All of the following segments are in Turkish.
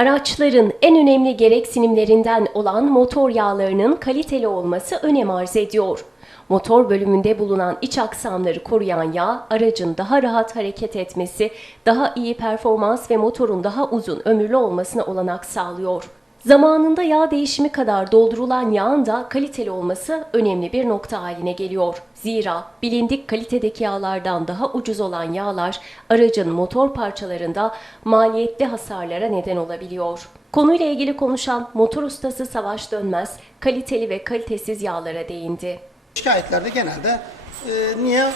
Araçların en önemli gereksinimlerinden olan motor yağlarının kaliteli olması önem arz ediyor. Motor bölümünde bulunan iç aksamları koruyan yağ, aracın daha rahat hareket etmesi, daha iyi performans ve motorun daha uzun ömürlü olmasına olanak sağlıyor. Zamanında yağ değişimi kadar doldurulan yağın da kaliteli olması önemli bir nokta haline geliyor. Zira bilindik kalitedeki yağlardan daha ucuz olan yağlar aracın motor parçalarında maliyetli hasarlara neden olabiliyor. Konuyla ilgili konuşan motor ustası Savaş Dönmez, kaliteli ve kalitesiz yağlara değindi. Şikayetlerde genelde e, niye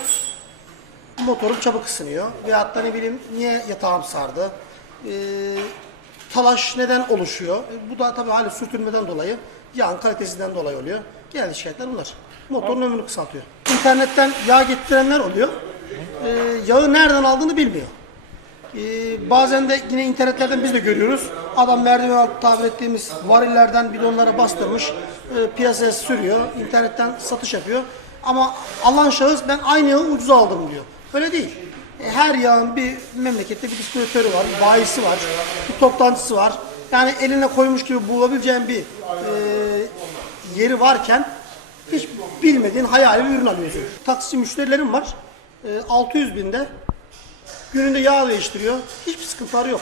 motorum çabuk ısınıyor veyahut da ne bileyim niye yatağım sardı, e, talaş neden oluşuyor. E, bu da tabii hali sürtünmeden dolayı, yağın kalitesinden dolayı oluyor. Genelde şikayetler bunlar. Motorun ömrünü kısaltıyor. İnternetten yağ getirenler oluyor. E, yağı nereden aldığını bilmiyor. Ee, bazen de yine internetlerden biz de görüyoruz. Adam merdiven altı tabir ettiğimiz varillerden bidonlara bastırmış, e, piyasaya sürüyor, internetten satış yapıyor. Ama alan şahıs ben aynı yağı ucuza aldım diyor. Öyle değil. E, her yağın bir memlekette bir distribütörü var, bayisi var, bir toptancısı var. Yani eline koymuş gibi bulabileceğin bir e, yeri varken hiç bilmediğin hayali bir ürün alıyorsun. Taksi müşterilerim var. E, 600 binde Gününde yağ değiştiriyor. Hiçbir sıkıntıları yok.